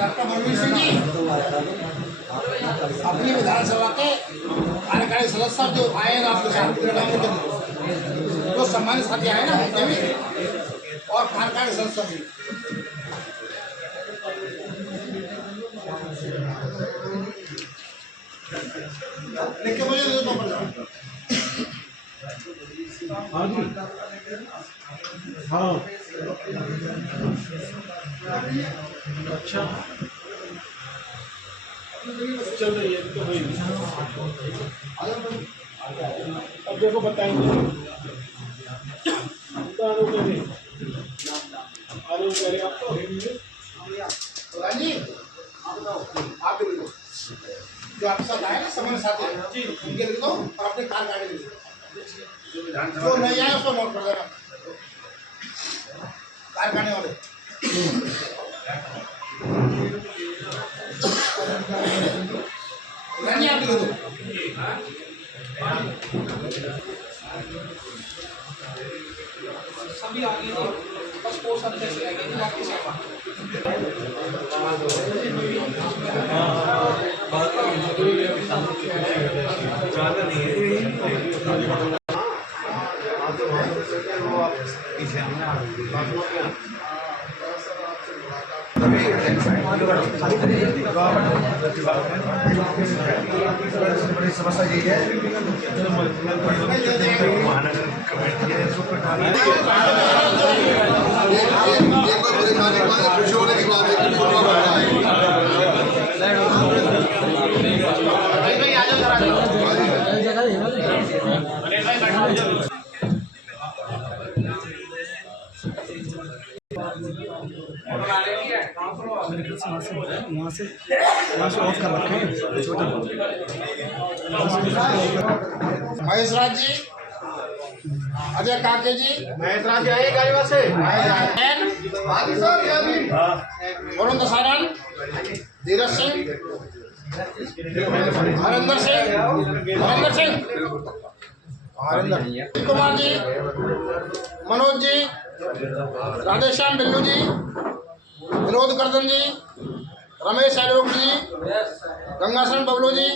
Doctor Manveer Singh ji अपनी विधानसभा के कार्यकारी सदस्य जो आए हैं आपके साथ जो सम्मानित साथी आए ना उनके भी और कार्यकारी सदस्य भी लेके मुझे दे दो हाँ अच्छा चल रही है तो भाई अब देखो बताएंगे आरोप करें आपको जी आप भी लिखो जो आपके साथ आए ना समन्वय साथी जी उनके लिख दो और अपने कार्यकारी लिख दो जो नहीं आए उसको नोट कर देना कारखाने वाले नहीं आप लिख दो सभी आगे बस पोस्ट अध्यक्ष लगेंगे बाकी सेवा ज़्यादा नहीं है समस्या यही है महानगर वहाँ से ऑफ कर रखे हैं छोटा महेश राज जी अजय काके जी महेश राज आए गाड़ी से वरुण दसारन धीरज सिंह हरिंदर सिंह कुमार जी मनोज जी राधेश्याम बिल्लू जी विनोद कर्दम जी रमेश आलोक जी गंगासन बबलू जी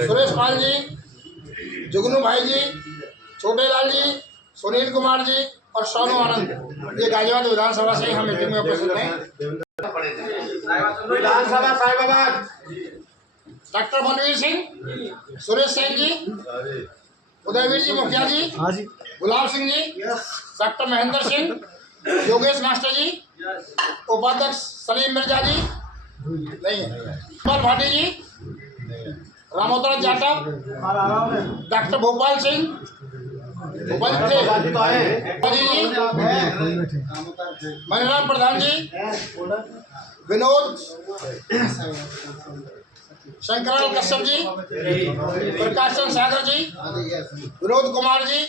सुरेश पाल जी जुगनू भाई जी छोटे लाल जी सुनील कुमार जी और सोनू आनंद ये गाजियाबाद विधानसभा से हम मीटिंग में उपस्थित हैं। विधानसभा साहिबाबाद डॉक्टर मनवीर सिंह सुरेश सिंह जी उदयवीर जी मुखिया जी गुलाब सिंह जी डॉक्टर महेंद्र सिंह योगेश मास्टर जी उपाध्यक्ष सलीम मिर्जा जी नहीं है भाटी जी रामोत्तरा जाटव डॉक्टर भोपाल सिंह मनीराम प्रधान जी विनोद शंकरलाल कश्यप जी प्रकाश चंद्र सागर जी विनोद कुमार जी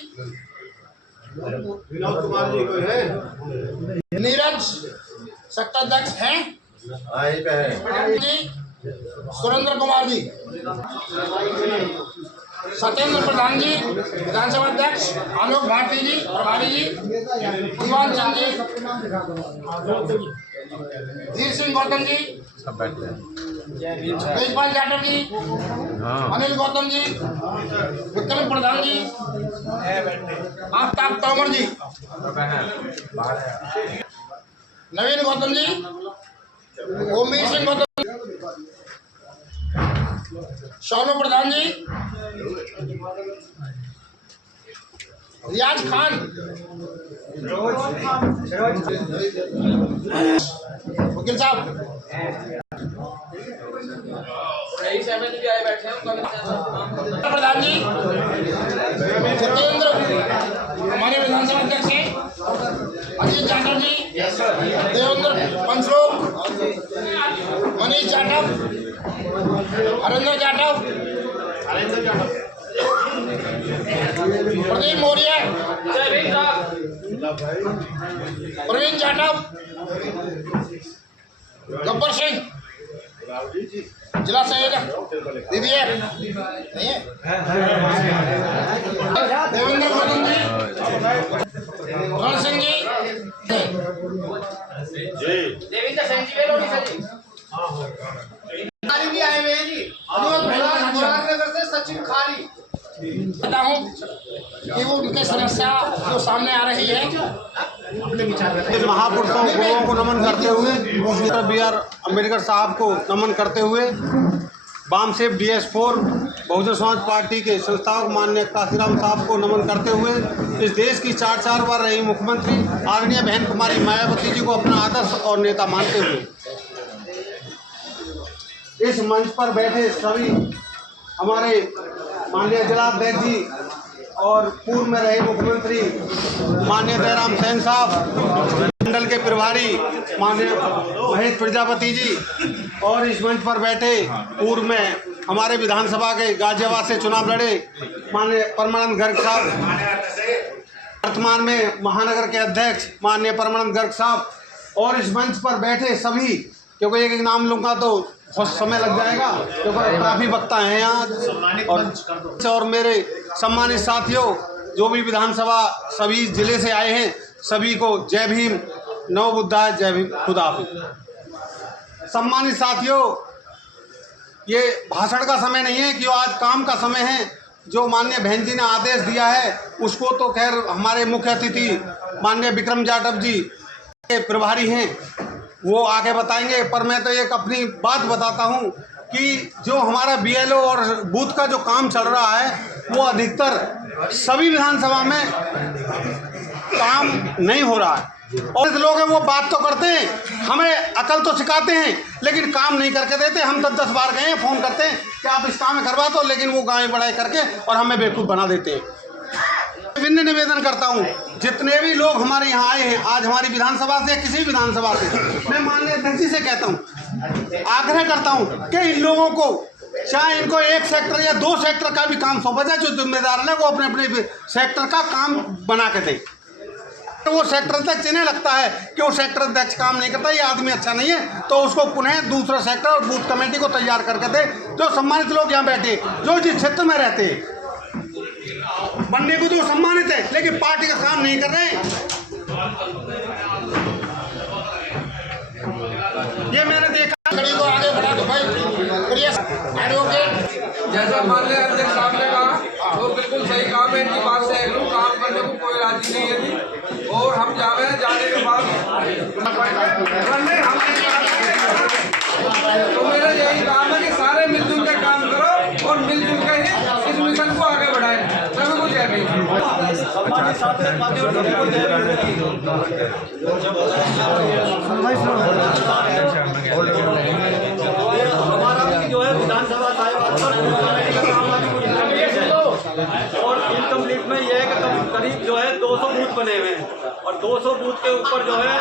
कोई है नीरज सत्ताध्यक्ष हैं जी सुरेंद्र कुमार जी सत्येंद्र प्रधान जी विधानसभा अध्यक्ष आलोक भारती जी प्रभारी जी दीवान चंद जी धीर सिंह गौतम जी तेजपाल जाटव जी अनिल गौतम जी विक्रम प्रधान जी आफ्ताब तोमर जी नवीन गौतम जी ओमवीर सिंह गौतम सोनू प्रधान जी रियाज खान वकील साहब प्रधान जी सत्येंद्र हमारे विधानसभा अध्यक्ष हैं अजीत जाटव जी देवेंद्र पंचलोक मनीष जाटव हरिंदर जाटव प्रदीप मौर्य प्रवीण जाटव गब्बर सिंह जिला संयोजक दीदी है नहीं है देवेंद्र गौतम जी रण सिंह जी देवेंद्र सिंह जी समस्या जो सामने आ रही है, इन महापुरुषों गुरुओं को नमन करते हुए, डॉक्टर बी.आर. अम्बेडकर साहब को नमन करते हुए, वामसेफ DS4 बहुजन समाज पार्टी के संस्थापक माननीय काशीराम साहब को नमन करते हुए, इस देश की 4 बार रही मुख्यमंत्री आदरणीय बहन कुमारी मायावती जी को अपना आदर्श और नेता मानते हुए, इस मंच पर बैठे सभी हमारे माननीय जिलाध्यक्ष जी और पूर्व में रहे मुख्यमंत्री माननीय जयराम सैन साहब, मंडल के प्रभारी माननीय महेश प्रजापति जी, और इस मंच पर बैठे पूर्व में हमारे विधानसभा के गाजियाबाद से चुनाव लड़े माननीय परमानंद गर्ग साहब, वर्तमान में महानगर के अध्यक्ष माननीय परमानंद गर्ग साहब, और इस मंच पर बैठे सभी, क्योंकि एक नाम लूँगा तो बहुत समय लग जाएगा क्योंकि काफ़ी वक्ता हैं यहाँ, और मेरे सम्मानित साथियों जो भी विधानसभा सभी जिले से आए हैं, सभी को जय भीम, नव बुद्धाय, जय भीम, खुदा हाफिज़। सम्मानित साथियों, ये भाषण का समय नहीं है कि आज काम का समय है। जो माननीय बहन जी ने आदेश दिया है उसको तो खैर हमारे मुख्य अतिथि माननीय विक्रम जाटव जी के प्रभारी हैं, वो आगे बताएंगे, पर मैं तो एक अपनी बात बताता हूँ कि जो हमारा BLO और बूथ का जो काम चल रहा है वो अधिकतर सभी विधानसभा में काम नहीं हो रहा है, और लोग हैं वो बात तो करते हैं, हमें अकल तो सिखाते हैं लेकिन काम नहीं करके देते। हम 10 बार गए हैं, फ़ोन करते हैं कि आप इस काम में करवा दो, लेकिन वो गाय बढ़ाई करके और हमें बेवकूफ़ बना देते हैं। विनम्र निवेदन करता हूँ, जितने भी लोग हमारे यहाँ आए हैं आज हमारी विधानसभा से, किसी भी विधानसभा से, मैं माननीय अध्यक्ष जी से कहता हूँ, आग्रह करता हूँ कि इन लोगों को चाहे इनको 1 सेक्टर या 2 सेक्टर का भी काम सौंपा जाए, जो जिम्मेदार है वो अपने अपने सेक्टर का काम बना के दें। वो सेक्टर अध्यक्ष इन्हें लगता है कि वो सेक्टर अध्यक्ष काम नहीं करता, ये आदमी अच्छा नहीं है, तो उसको पुनः दूसरा सेक्टर और बूथ कमेटी को तैयार करके दे। जो सम्मानित लोग यहाँ बैठे, जो जिस क्षेत्र में रहते हैं, बनने को तो सम्मानित है लेकिन पार्टी का काम नहीं कर रहे हैं, ये मैंने देखा। कड़ी को आगे बढ़ा दो भाई, एडवोकेट। जैसा माननीय अध्यक्ष साहब ने कहा वो बिल्कुल सही काम है, इनकी बात से एग्री, काम करने को कोई राजी नहीं है जी। और हम जाने के बाद तो मेरा यही काम है कि सारे मिलजुल के काम करो और मिलजुल के ही इस मिशन को आगे बढ़ाएं। सभी को जय भीम। जो है विधानसभा और इनकम्प्लीट में यह है कि करीब जो है 200 बूथ बने हुए हैं, और 200 बूथ के ऊपर जो है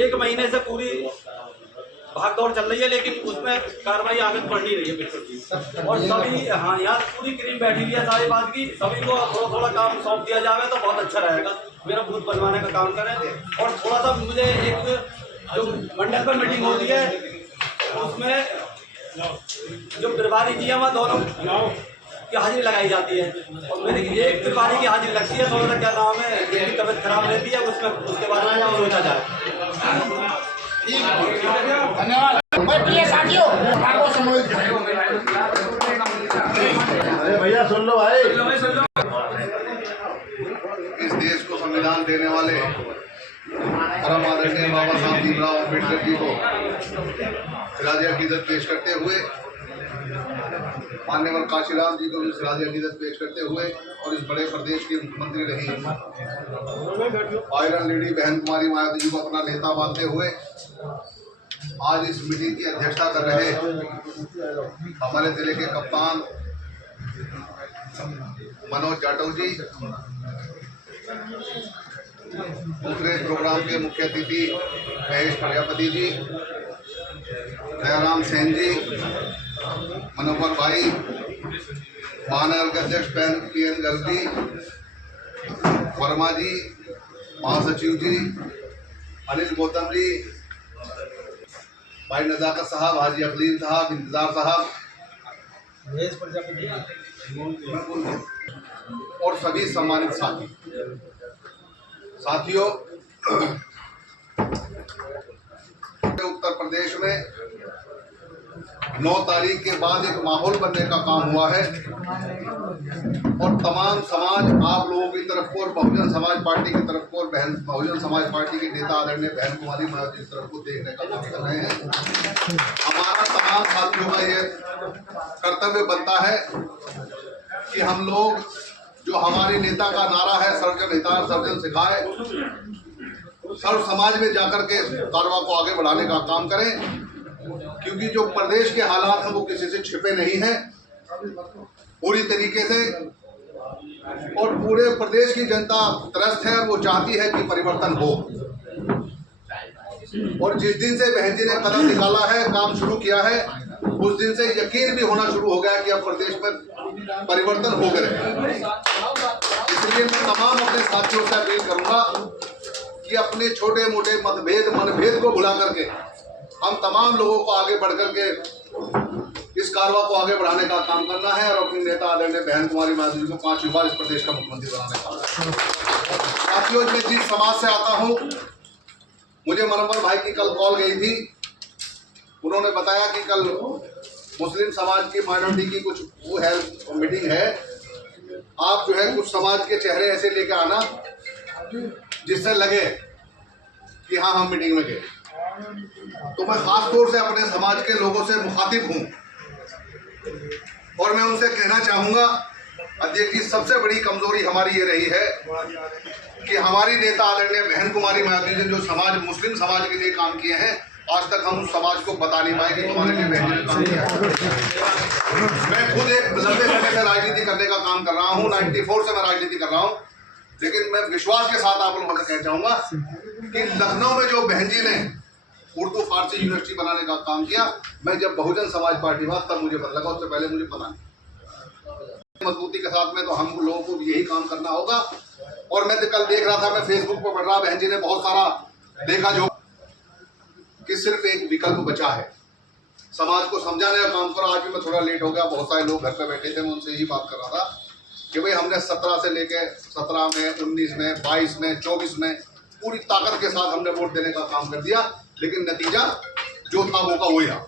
1 महीने से पूरी भागदौड़ चल रही है, लेकिन उसमें कार्रवाई आगे बढ़ नहीं रही है बिल्कुल भी। और सभी यहाँ पूरी टीम बैठी हुई है सारी बात की, सभी को थोड़ा काम सौंप दिया जाए तो बहुत अच्छा रहेगा। मेरा बूथ बनवाने का काम करें, और थोड़ा सा मुझे एक जो मंडल पर मीटिंग होती है उसमें जो प्रभारी जी है वहाँ दोनों की हाजिरी लगाई जाती है, और मेरी एक प्रभारी की हाजिरी लगती है। थोड़ा सा क्या नाम है, मेरी तबीयत खराब रहती है, उसमें उसके बारे में सोचा जाए। धन्यवाद। प्रिय साथियों, भैया सुन लो भाई। इस देश को संविधान देने वाले परम आदरणीय बाबा साहब भीमराव अम्बेडकर जी को सिराज अकीदत पेश करते हुए, मान्यवर काशीराम जी को भी सिराज अकीदत पेश करते हुए, और इस बड़े प्रदेश की मुख्यमंत्री रही आयरन लेडी बहन कुमारी मायावती जी को अपना नेता मानते हुए आज इस मीटिंग की अध्यक्षता कर रहे हमारे जिले के कप्तान मनोज जाटव जी, दूसरे प्रोग्राम के मुख्य अतिथि महेश प्रजापति जी, जयराम सैन जी, मनोहर भाई, महानगर के अध्यक्ष PN गर्ग जी, वर्मा जी, महासचिव जी, अनिल गौतम जी, भाई नजाकत साहब, हाजी अकलीम साहब, इंतजार साहब, और सभी सम्मानित साथियों, उत्तर प्रदेश में 9 तारीख के बाद एक माहौल बनने का काम हुआ है और तमाम समाज आप लोगों की तरफ को और बहुजन समाज पार्टी की तरफ को और बहुजन समाज पार्टी के नेता आदरणीय बहन कुमारी मायावती की तरफ को देखने का काम कर रहे हैं। हमारा तमाम साथियों का ये कर्तव्य बनता है कि हम लोग जो हमारे नेता का नारा है सर्वजन हिताय सर्वजन सिखाए, सर्व समाज में जाकर के कारवा को आगे बढ़ाने का काम करें, क्योंकि जो प्रदेश के हालात हैं वो किसी से छिपे नहीं हैं पूरी तरीके से, और पूरे प्रदेश की जनता त्रस्त है, वो चाहती है कि परिवर्तन हो। और जिस दिन से बहन जी ने कदम निकाला है, काम शुरू किया है, उस दिन से यकीन भी होना शुरू हो गया कि अब प्रदेश में परिवर्तन हो गए। इसलिए मैं तमाम अपने साथियों से अपील करूंगा कि अपने छोटे मोटे मनभेद को भुला करके हम तमाम लोगों को आगे बढ़ करके इस कारवा को आगे बढ़ाने का काम करना है और अपनी नेता आदरणीय बहन कुमारी मायावती जी को 5वीं बार इस प्रदेश का मुख्यमंत्री बनाने का। साथियों, मैं जिस समाज से आता हूं, मुझे मनोहर भाई की कल कॉल गई थी। उन्होंने बताया कि कल मुस्लिम समाज की माइनॉरिटी की कुछ वो है मीटिंग है, आप जो है कुछ समाज के चेहरे ऐसे लेके आना जिससे लगे कि हाँ हम मीटिंग में गए। तो मैं खास तौर से अपने समाज के लोगों से मुखातिब हूं और मैं उनसे कहना चाहूंगा, अध्यक्ष जी, सबसे बड़ी कमजोरी हमारी ये रही है कि हमारी नेता आदरणीय बहन कुमारी मायावती ने जो मुस्लिम समाज के लिए काम किए हैं, आज तक हम उस समाज को बता नहीं पाए कि हमारे लिए बहन जी ने काम किया है। मैं खुद एक लंबे समय से राजनीति करने का काम कर रहा हूँ, 94 से मैं राजनीति कर रहा हूँ, लेकिन मैं विश्वास के साथ आप लोगों से कहना चाहूंगा कि लखनऊ में जो बहन जी ने उर्दू फारसी यूनिवर्सिटी बनाने का काम किया, मैं जब बहुजन समाज पार्टी हुआ तब मुझे पता लगा, उससे पहले मुझे पता नहीं। मजबूती के साथ में तो हम लोगों को यही काम करना होगा। और मैं तो कल देख रहा था, मैं फेसबुक पर पढ़ रहा, बहन जी ने बहुत सारा देखा जो कि सिर्फ एक विकल्प बचा है, समाज को समझाने का काम करो। आज भी मैं थोड़ा लेट हो गया, बहुत सारे लोग घर पे बैठे थे, मैं उनसे यही बात कर रहा था कि भाई हमने 17 से लेके 17 में, 19 में, 22 में, 24 में पूरी ताकत के साथ हमने वोट देने का काम कर दिया, लेकिन नतीजा जो था वो का वही रहा।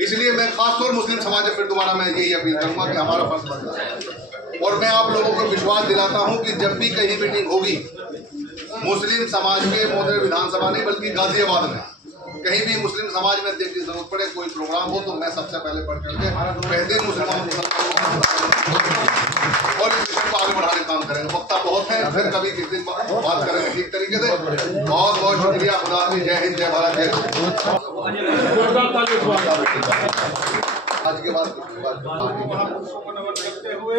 इसलिए मैं खासतौर मुस्लिम समाज से फिर दोबारा मैं यही अपील करूंगा कि हमारा फर्ज बनता है और मैं आप लोगों को विश्वास दिलाता हूं कि जब भी कहीं मीटिंग होगी मुस्लिम समाज के मोदी विधानसभा नहीं बल्कि गाजियाबाद में कहीं भी मुस्लिम समाज में देखने की जरूरत पड़े, कोई प्रोग्राम हो, तो मैं सबसे पहले बढ़ करके पहले मुसलमानों और इस विषय को आगे बढ़ाने का काम करेंगे। वक्ता बहुत है, फिर कभी किसी दिन बात करेंगे ठीक तरीके से। बहुत बहुत शुक्रिया। खुदा हाफिज़। जय हिंद, जय भारत, जय। आज के बाद महापुरुषों को नमन करते हुए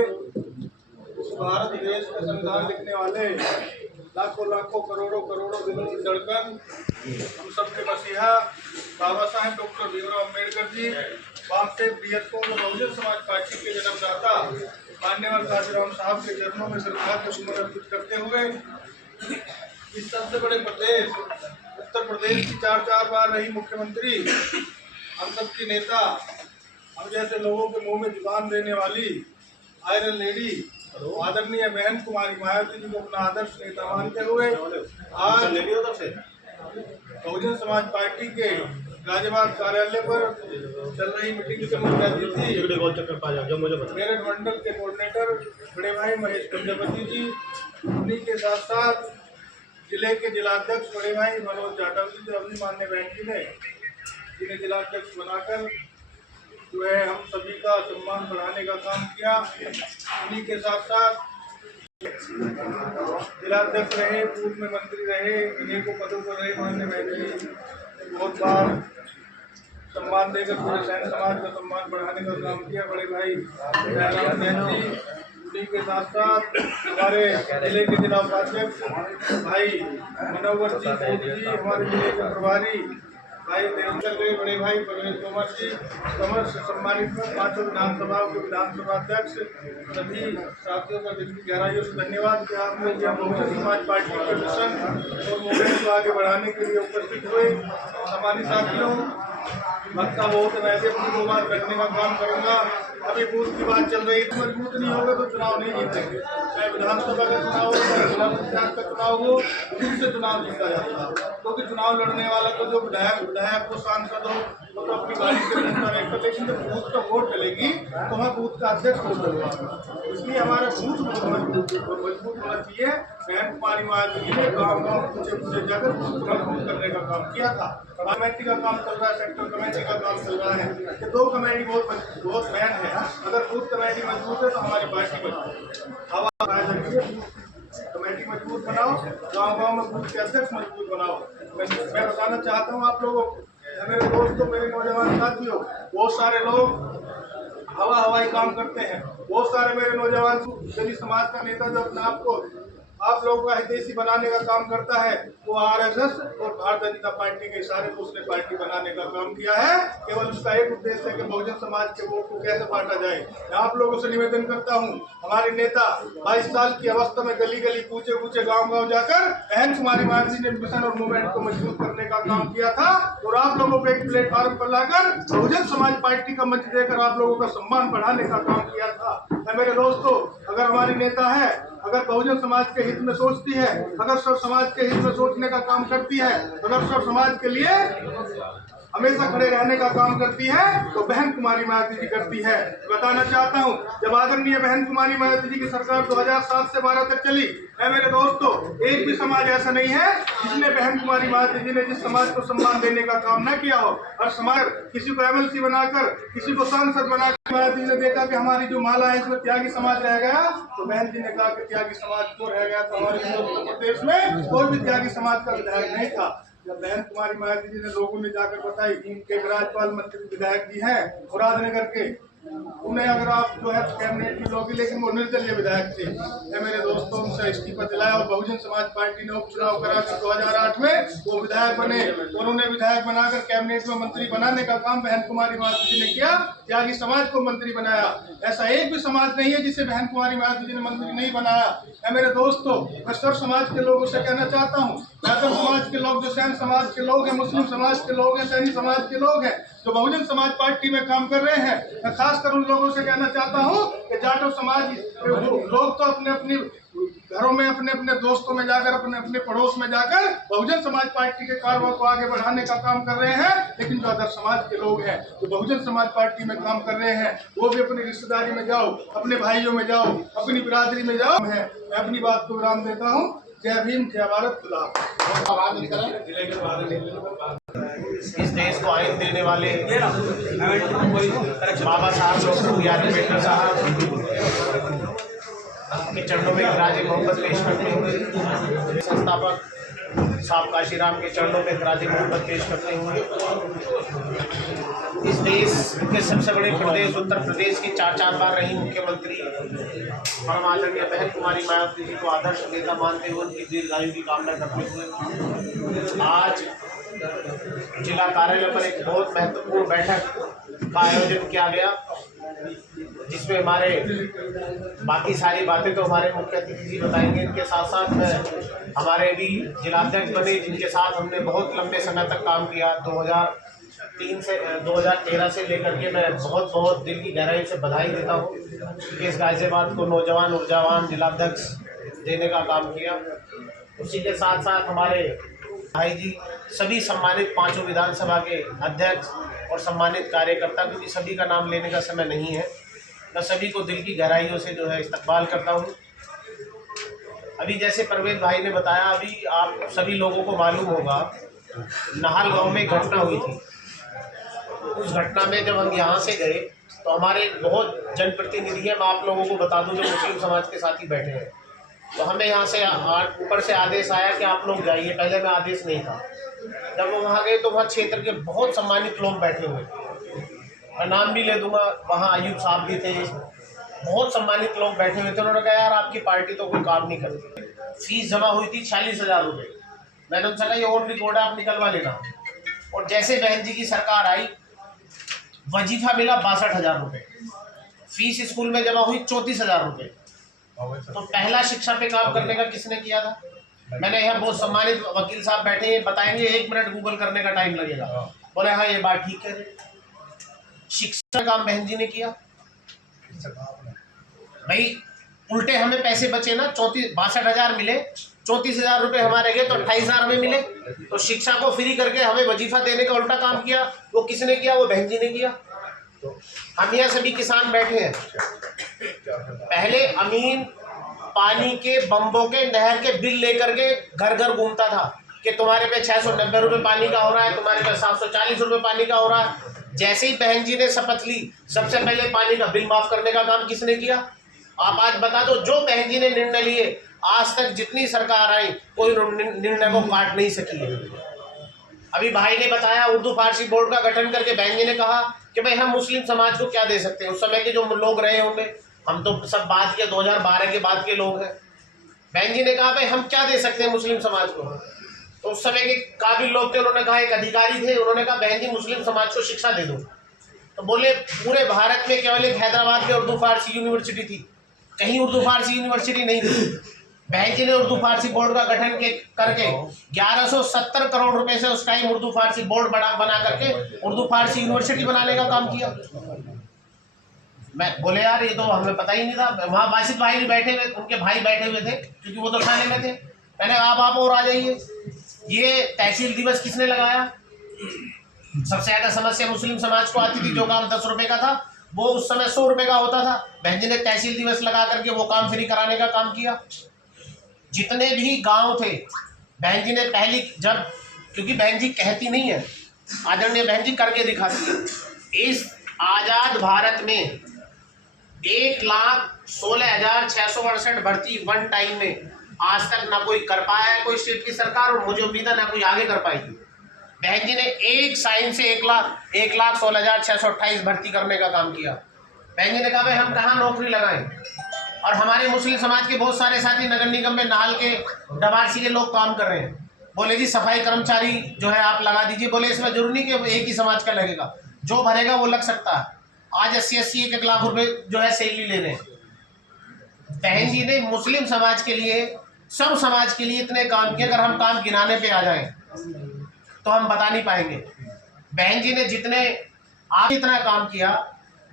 भारत देश में संविधान लिखने वाले लाखों लाखों करोड़ों करोड़ों दिलों की धड़कन, हम सबके मसीहा Baba Saheb doctor Bhimrao Ambedkar ji, वामसे BSO Bahujan Samaj party के जन्मदाता मान्यवर काशीराम साहब के चरणों में श्रद्धा को सुमन अर्पित करते हुए इस सबसे बड़े प्रदेश उत्तर प्रदेश की 4 बार रही मुख्यमंत्री, हम सबकी नेता, हम जैसे लोगों के मुंह में जुबान देने वाली आयरन लेडी आदरणीय बहन कुमारी मायावती जी को अपना आदर्श नेता मानते हुए आज बहुजन समाज पार्टी के गाजियाबाद कार्यालय पर चल रही मीटिंग के मुख्य अतिथि मेरठ मंडल के कोऑर्डिनेटर बड़े भाई महेश प्रजापति जी, उन्हीं के साथ साथ जिले के जिलाध्यक्ष बड़े भाई मनोज जाटव जी, जो अपनी मान्य बहन जी ने जिन्हें जिलाध्यक्ष बनाकर जो है हम सभी का सम्मान बढ़ाने का काम किया। उन्हीं के साथ साथ जिलाध्यक्ष रहे, पूर्व में मंत्री रहे, अनेकों पदों पर रहे मान्य बहन जी, बहुत बार सम्मान देकर पूरे सैन्य समाज का सम्मान बढ़ाने का काम किया बड़े भाई जयराम जैन जी। उन्हीं के साथ साथ हमारे जिले के जिला उपाध्यक्ष भाई मनोहर जी, हमारे जिले के प्रभारी भाई देवेंद्र गए, बड़े भाई परवेश तोमर जी, समस्त सम्मानित 5 विधानसभा के विधानसभा अध्यक्ष, सभी साथियों का दिल की गहराइयों से धन्यवाद कि आपने यह बहुजन समाज पार्टी के मिशन और मूवमेंट को आगे बढ़ाने के लिए उपस्थित हुए। हमारे साथियों, वक्ता बहुत है, मैं भी अपनी 2 बात रखने का काम करूँगा। अभी बूथ की बात चल रही है, मजबूत नहीं होगा तो चुनाव नहीं जीतेंगे। चाहे विधानसभा का चुनाव हो, चाहे जिला पंचायत का चुनाव हो, खुद से चुनाव जीता जाता है, क्योंकि चुनाव लड़ने वाला तो जो विधायक हो, सांसद हो, वो तो अपनी गाड़ी से घूमता रहता इलेक्शन जब बूथ पर वोट डलेगी तो वहाँ बूथ का अध्यक्ष वोट डलवाएगा। इसलिए हमारा बूथ मजबूत होना चाहिए। बहन कुमारी महाराज जी ने गाँव पूछे जाकर बूथ करने का काम किया था। कमेटी का काम चल रहा है, सेक्टर कमेटी का काम चल रहा है। ये 2 कमेटी बहुत बहन है। अगर बूथ कमेटी मजबूत है तो हमारी पार्टी मजबूत है। कमेटी मजबूत बनाओ, गांव में बूथ के अध्यक्ष मजबूत बनाओ। मैं बताना चाहता हूँ आप लोगों को, मेरे दोस्तों, मेरे नौजवान साथियों, बहुत सारे लोग हवाई काम करते हैं। बहुत सारे मेरे नौजवान दलित समाज का नेता जो अपने आप को आप लोगों का हितैषी बनाने का काम करता है, वो आरएसएस और भारतीय जनता पार्टी के इशारे पर उसने पार्टी बनाने का काम किया है। केवल उसका एक उद्देश्य है कि बहुजन समाज के वोट को कैसे बांटा जाए। मैं आप लोगों से निवेदन करता हूँ, हमारे नेता 22 साल की अवस्था में गली गली पूछे पूछे गाँव जाकर बहन कुमारी महाराज जी ने मिशन और मूवमेंट को मजबूत करने का काम किया था और आप लोगों को एक प्लेटफॉर्म पर लाकर बहुजन समाज पार्टी का मंच देकर आप लोगों का सम्मान बढ़ाने का काम किया था। मेरे दोस्तों, अगर हमारी नेता है, अगर बहुजन समाज के हित में सोचती है, अगर सब समाज के हित में सोचने का काम करती है, अगर सब समाज के लिए हमेशा खड़े रहने का काम करती है, तो बहन कुमारी मायावती जी करती है। बताना चाहता हूँ, जब आदरणीय बहन कुमारी मायावती जी की सरकार 2007 से 12 तक चली, मेरे दोस्तों, एक भी समाज ऐसा नहीं है जिसने बहन कुमारी मायावती जी ने जिस समाज को सम्मान देने का काम न किया हो। हर समाज किसी को एमएलसी बनाकर, किसी को सांसद बनाकर, मायावती जी ने देखा कि हमारी जो माला है इसमें त्यागी समाज रह गया, तो बहन जी ने कहा कि त्यागी समाज क्यों रह गया। तो हमारे उत्तर प्रदेश में कोई भी त्यागी समाज का विधायक नहीं था। जब बहन कुमारी मायावती जी ने लोगों ने जाकर बताई कि एक राज्यपाल मंत्री विधायक जी हैं मुरादनगर के, उन्हें अगर आप जो है कैबिनेट में लोगे, लेकिन वो निर्दलीय विधायक थे। मेरे दोस्तों, उनसे इस्तीफा दिलाया और बहुजन समाज पार्टी ने उपचुनाव करा कि 2008 में वो विधायक बने और उन्हें विधायक बनाकर कैबिनेट में मंत्री बनाने का काम बहन कुमारी मायावती जी ने किया। त्यागी समाज को मंत्री बनाया। ऐसा एक भी समाज नहीं है जिसे बहन कुमारी मायावती जी ने मंत्री नहीं बनाया। मेरे दोस्तों, मैं सर्व समाज के लोगों से कहना चाहता हूँ, यादव समाज के लोग, जो सैन समाज के लोग हैं, मुस्लिम समाज के लोग हैं, सैनी समाज के लोग हैं, जो बहुजन समाज पार्टी में काम कर रहे हैं, मैं खासकर उन लोगों से कहना चाहता हूं कि जाटो समाज लोग तो अपने अपने घरों में, अपने अपने दोस्तों में जाकर, अपने अपने पड़ोस में जाकर बहुजन समाज पार्टी के कार्यों को आगे बढ़ाने का काम कर रहे हैं। लेकिन जो अदर समाज के लोग हैं, जो बहुजन समाज पार्टी में काम कर रहे हैं, वो भी अपनी रिश्तेदारी में जाओ, अपने भाइयों में जाओ, अपनी बिरादरी में जाओ। मैं अपनी बात को विराम देता हूँ। जय भीम, जय भारत, खुदा। इस देश को आइन देने वाले बाबा साहब डॉक्टर बी आर अम्बेडकर साहब के चरणों में खराज मोहब्बत पेश करते हुए, संस्थापक साहब काशीराम के चरणों में खराज मोहब्बत पेश करते हुए, इस देश के सबसे बड़े प्रदेश उत्तर प्रदेश की 4 बार रही मुख्यमंत्री परम आदरणीय बहन कुमारी मायावती जी को आदर्श नेता मानते हुए उनकी दीर्घायु की कामना करते हुए आज जिला कार्यालय पर एक बहुत महत्वपूर्ण बैठक का आयोजन किया गया, जिसमें हमारे बाकी सारी बातें तो हमारे मुख्य अतिथि जी बताएंगे। इनके साथ साथ हमारे भी जिलाध्यक्ष बने, जिनके साथ हमने बहुत लंबे समय तक काम किया। 2013 से लेकर के मैं बहुत बहुत दिल की गहराई से बधाई देता हूँ कि इस गाजियाबाद को नौजवान ऊर्जावान जिलाध्यक्ष देने का काम किया। उसी के साथ साथ हमारे भाई जी, सभी सम्मानित 5 विधानसभा के अध्यक्ष और सम्मानित कार्यकर्ता, क्योंकि सभी का नाम लेने का समय नहीं है, मैं सभी को दिल की गहराइयों से जो है इस्तकबाल करता हूँ। अभी जैसे परवेज भाई ने बताया, अभी आप सभी लोगों को मालूम होगा, नाहल गांव में घटना हुई थी। उस घटना में जब हम यहाँ से गए तो हमारे बहुत जनप्रतिनिधि हैं, मैं आप लोगों को बता दूँ, जो मुस्लिम समाज के साथ ही बैठे हैं, तो हमें यहाँ से ऊपर से आदेश आया कि आप लोग जाइए। पहले में आदेश नहीं था। जब वो वहाँ गए तो वहाँ क्षेत्र के बहुत सम्मानित लोग बैठे हुए, मैं नाम भी ले दूंगा, वहाँ अयूब साहब भी थे, बहुत सम्मानित लोग बैठे हुए थे। उन्होंने कहा, यार आपकी पार्टी तो कोई काम नहीं करती। फीस जमा हुई थी 46,000 रुपये। मैंने उनसे कहा, ये ऑन रिकॉर्ड है, आप निकलवा लेना। और जैसे बहन जी की सरकार आई, वजीफा मिला 62,000 रुपये, फीस स्कूल में जमा हुई 34,000 रुपये। तो पहला शिक्षा पे काम करने का किसने किया था? मैंने यहाँ बहुत सम्मानित वकील साहब बैठे हैं, बताएंगे, 1 मिनट गूगल करने का टाइम लगेगा। बोले हाँ, ये बात ठीक है। शिक्षा काम बहन जी ने किया। भाई उल्टे हमें पैसे बचे ना, 62,000 मिले, 34,000 रुपये हमारे गए, तो 28,000 हमें मिले। तो शिक्षा को फ्री करके हमें वजीफा देने का उल्टा काम किया। वो किसने किया? वो बहन जी ने किया। हम यहाँ सभी किसान बैठे हैं। पहले अमीन पानी के बम्बों के नहर के बिल लेकर के घर घर घूमता था कि तुम्हारे पे 690 रुपये पानी का हो रहा है, तुम्हारे पे 740 रुपये पानी का हो रहा है। जैसे ही बहन जी ने शपथ ली, सबसे पहले पानी का बिल माफ करने का काम किसने किया? आप आज बता दो। जो बहन जी ने निर्णय लिए, आज तक जितनी सरकार आई कोई निर्णय को काट नहीं सकी है। अभी भाई ने बताया उर्दू फारसी बोर्ड का गठन करके बहन जी ने कहा कि भाई हम मुस्लिम समाज को क्या दे सकते हैं। उस समय के जो लोग रहे होंगे, हम तो सब बाद के 2012 के बाद के लोग हैं। बहन जी ने कहा भाई हम क्या दे सकते हैं मुस्लिम समाज को। तो उस समय के काबिल लोग थे, उन्होंने कहा, एक अधिकारी थे, उन्होंने कहा बहन जी मुस्लिम समाज को शिक्षा दे दो। तो बोले पूरे भारत में केवल एक हैदराबाद में उर्दू फारसी यूनिवर्सिटी थी, कहीं उर्दू फारसी यूनिवर्सिटी नहीं थी। बहन जी ने उर्दू फारसी बोर्ड का गठन करके 1170 करोड़ रुपए से उस टाइम उर्दू फारसी बोर्ड बना करके उर्दू फारसी यूनिवर्सिटी बनाने का काम किया। मैं बोले यार ये तो हमें पता ही नहीं था। वहाँ बासित भाई भी बैठे हुए, उनके भाई बैठे हुए थे क्योंकि वो तो थाने में थे। मैंने आप और आ जाइए। ये तहसील दिवस किसने लगाया? सबसे ज्यादा समस्या मुस्लिम समाज को आती थी। जो काम 10 रुपए का था वो उस समय 100 रुपए का होता था। बहन जी ने तहसील दिवस लगा करके वो काम फ्री कराने का काम किया। जितने भी गांव थे, बहन जी ने पहली जब, क्योंकि बहन जी कहती नहीं है, आदरणीय बहन जी करके दिखाती है। इस आज़ाद भारत में 1,16,668 भर्ती वन टाइम में आज तक ना कोई कर पाया है कोई स्टेट की सरकार, और मुझे उम्मीद है ना कोई आगे कर पाएगी। बहन जी ने एक साइन से 1,16,628 भर्ती करने का काम किया। बहन जी ने कहा भाई हम कहाँ नौकरी लगाएं, और हमारे मुस्लिम समाज के बहुत सारे साथी नगर निगम में नाल के डबारसी के लोग काम कर रहे हैं। बोले जी सफाई कर्मचारी जो है आप लगा दीजिए। बोले इसमें जरूरी नहीं कि एक ही समाज का लगेगा, जो भरेगा वो लग सकता है। आज 80-80 1-1 लाख रुपए जो है सैलरी ले रहे हैं। बहन जी ने मुस्लिम समाज के लिए, सब समाज के लिए इतने काम किए, अगर हम काम गिनाने पे आ जाएं तो हम बता नहीं पाएंगे। बहन जी ने जितने आज इतना काम किया,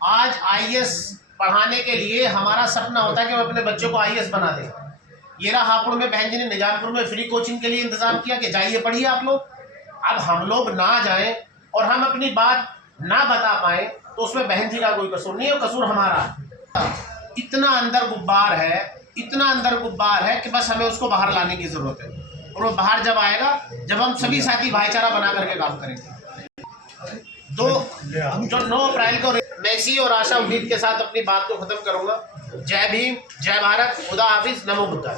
आज IAS पढ़ाने के लिए हमारा सपना होता है कि हम अपने बच्चों को IAS बना दें। ये रहा हापुड़ में बहन जी ने निजामपुर में फ्री कोचिंग के लिए इंतजाम किया कि जाइए पढ़िए आप लोग। अब हम लोग ना जाएं और हम अपनी बात ना बता पाए तो उसमें बहन जी का कोई कसूर नहीं है, कसूर हमारा। इतना अंदर गुब्बार है, इतना अंदर गुब्बार है कि बस हमें उसको बाहर लाने की जरूरत है। और वो बाहर जब आएगा, जब हम सभी साथी भाईचारा बना करके काम करेंगे। जो 9 अप्रैल को मैं इसी और आशा उम्मीद के साथ अपनी बात को खत्म करूंगा। जय भीम, जय भारत, खुदा हाफिज, नमो बुद्धाय।